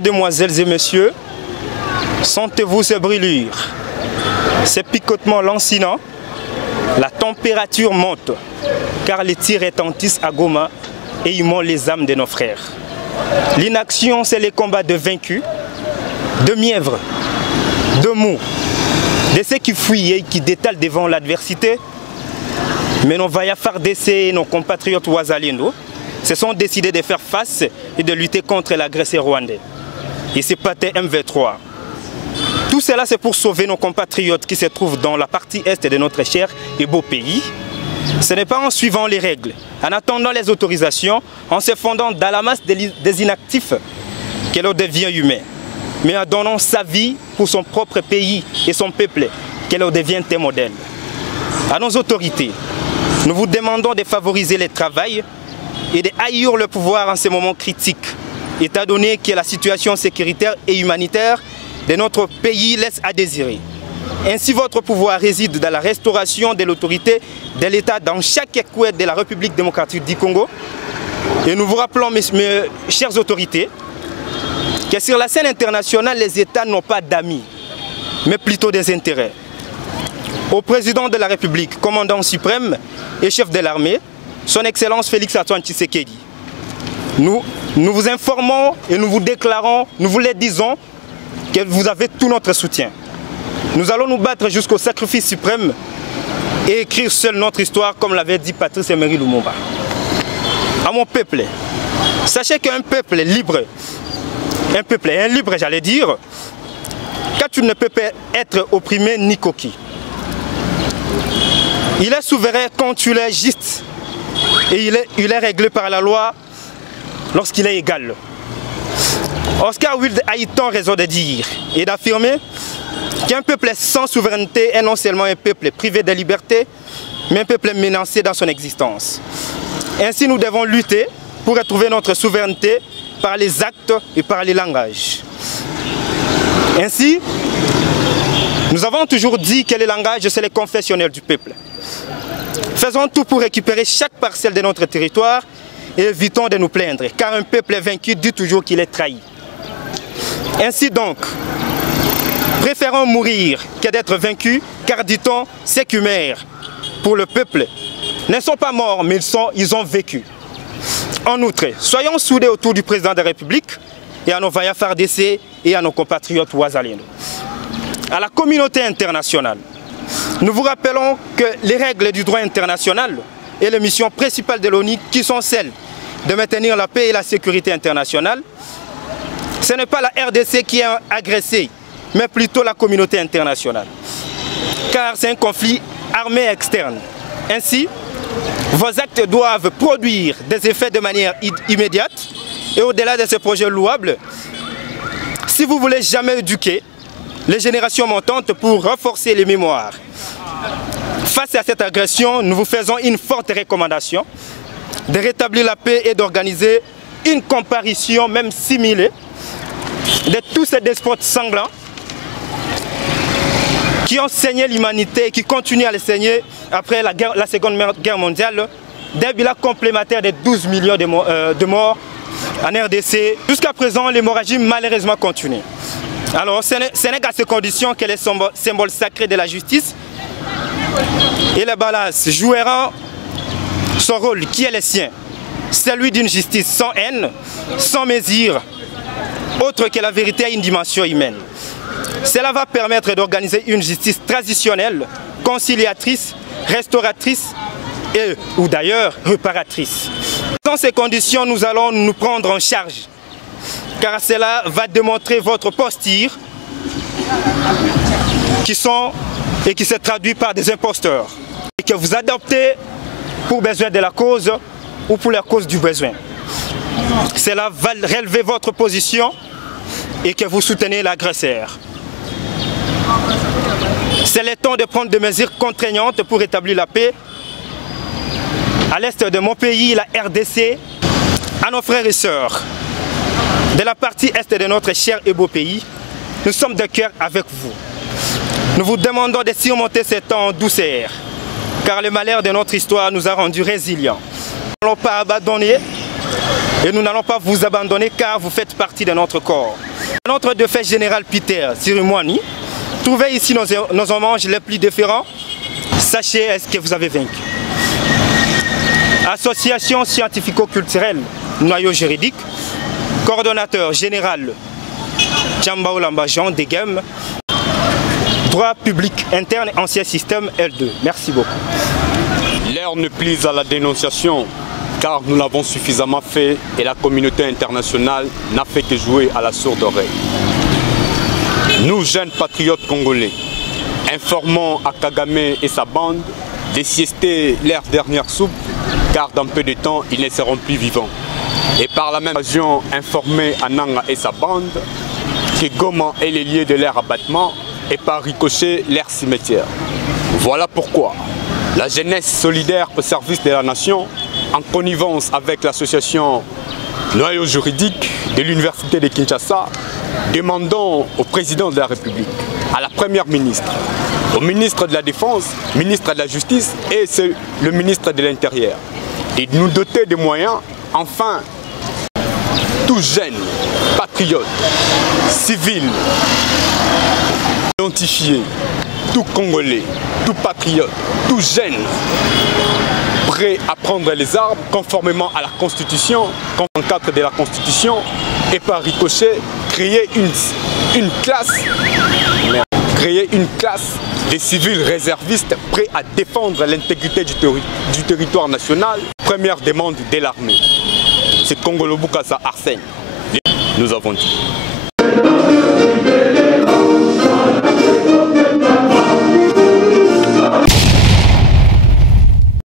demoiselles et messieurs, sentez-vous ces brûlures, ces picotements lancinants. La température monte, car les tirs retentissent à Goma et immolent les âmes de nos frères. L'inaction, c'est les combats de vaincus, de mièvres, de mous, de ceux qui fuient et qui détalent devant l'adversité. Mais nos Vaya-FARDC et nos compatriotes Wazalendo se sont décidés de faire face et de lutter contre l'agresseur rwandais. Et c'est Pathé MV3. Tout cela, c'est pour sauver nos compatriotes qui se trouvent dans la partie est de notre cher et beau pays. Ce n'est pas en suivant les règles, en attendant les autorisations, en se fondant dans la masse des inactifs que l'on devient humain, mais en donnant sa vie pour son propre pays et son peuple que l'on devient un modèle. À nos autorités, nous vous demandons de favoriser le travail et de haïr le pouvoir en ces moments critiques, étant donné que la situation sécuritaire et humanitaire de notre pays laisse à désirer. Ainsi, votre pouvoir réside dans la restauration de l'autorité de l'État dans chaque coin de la République démocratique du Congo. Et nous vous rappelons, mes chères autorités, que sur la scène internationale, les États n'ont pas d'amis, mais plutôt des intérêts. Au président de la République, commandant suprême et chef de l'armée, son Excellence Félix Antoine Tshisekedi, nous vous informons et nous vous déclarons, nous vous le disons, que vous avez tout notre soutien. Nous allons nous battre jusqu'au sacrifice suprême et écrire seule notre histoire, comme l'avait dit Patrice Emery Lumumba. À mon peuple, sachez qu'un peuple libre, j'allais dire, car tu ne peux pas être opprimé ni coquille. Il est souverain quand tu l'es juste et il est réglé par la loi lorsqu'il est égal. Oscar Wilde a eu tant raison de dire et d'affirmer qu'un peuple sans souveraineté est non seulement un peuple privé de liberté, mais un peuple menacé dans son existence. Ainsi, nous devons lutter pour retrouver notre souveraineté par les actes et par les langages. Ainsi, nous avons toujours dit que le langage, c'est le confessionnel du peuple. Faisons tout pour récupérer chaque parcelle de notre territoire et évitons de nous plaindre, car un peuple vaincu dit toujours qu'il est trahi. Ainsi donc, préférons mourir que d'être vaincus, car dit-on, ceux qui meurent pour le peuple ne sont pas morts, mais ils ont vécu. En outre, soyons soudés autour du président de la République et à nos Vaya-FARDC et à nos compatriotes Wazalendo. À la communauté internationale, nous vous rappelons que les règles du droit international et les missions principales de l'ONU, qui sont celles de maintenir la paix et la sécurité internationale, ce n'est pas la RDC qui est agressée, mais plutôt la communauté internationale. Car c'est un conflit armé externe. Ainsi, vos actes doivent produire des effets de manière immédiate. Et au-delà de ces projets louables, si vous voulez jamais éduquer les générations montantes pour renforcer les mémoires, face à cette agression, nous vous faisons une forte recommandation de rétablir la paix et d'organiser une comparution, même simulée, de tous ces despotes sanglants qui ont saigné l'humanité et qui continuent à le saigner après la Seconde Guerre mondiale, des bilans complémentaires de 12 millions de morts en RDC. Jusqu'à présent, l'hémorragie malheureusement continue. Alors, ce n'est qu'à ces conditions que les symboles sacrés de la justice et les balances joueront son rôle qui est le sien, celui d'une justice sans haine, sans mesure, autre que la vérité à une dimension humaine. Cela va permettre d'organiser une justice traditionnelle, conciliatrice, restauratrice et, ou d'ailleurs, réparatrice. Dans ces conditions, nous allons nous prendre en charge, car cela va démontrer votre posture qui se traduit par des imposteurs et que vous adoptez pour besoin de la cause ou pour la cause du besoin. Cela va relever votre position et que vous soutenez l'agresseur. C'est le temps de prendre des mesures contraignantes pour établir la paix à l'est de mon pays, la RDC, à nos frères et sœurs de la partie est de notre cher et beau pays. Nous sommes de cœur avec vous. Nous vous demandons de surmonter ces temps en douceur, car le malheur de notre histoire nous a rendus résilients. Nous n'allons pas abandonner Et nous n'allons pas vous abandonner car vous faites partie de notre corps. Notre défunt général Peter Sirimwani, trouvez ici nos hommages les plus différents. Sachez est-ce que vous avez vaincu. Association scientifico-culturelle, noyau juridique, coordonnateur général Djambao Lamba Jean Degem, droit public interne, ancien système L2. Merci beaucoup. L'heure ne plie à la dénonciation, car nous l'avons suffisamment fait et la communauté internationale n'a fait que jouer à la sourde oreille. Nous, jeunes patriotes congolais, informons à Kagame et sa bande de siester leur dernière soupe, car dans peu de temps, ils ne seront plus vivants. Et par la même occasion, informer Ananga et sa bande que Goma est le lieu de leur abattement et par ricochet leur cimetière. Voilà pourquoi la jeunesse solidaire au service de la nation, en connivence avec l'association Noyau Juridique de l'Université de Kinshasa, demandons au président de la République, à la première ministre, au ministre de la Défense, ministre de la Justice et le ministre de l'Intérieur, et de nous doter de moyens, enfin, tout jeune, patriote, civil, identifié, tout Congolais, tout patriote, tout jeune, prêt à prendre les armes conformément à la Constitution, en cadre de la Constitution, et par ricochet, créer une classe des civils réservistes prêts à défendre l'intégrité du territoire national. Première demande de l'armée. C'est Congolo Bukasa Arsène. Nous avons dit.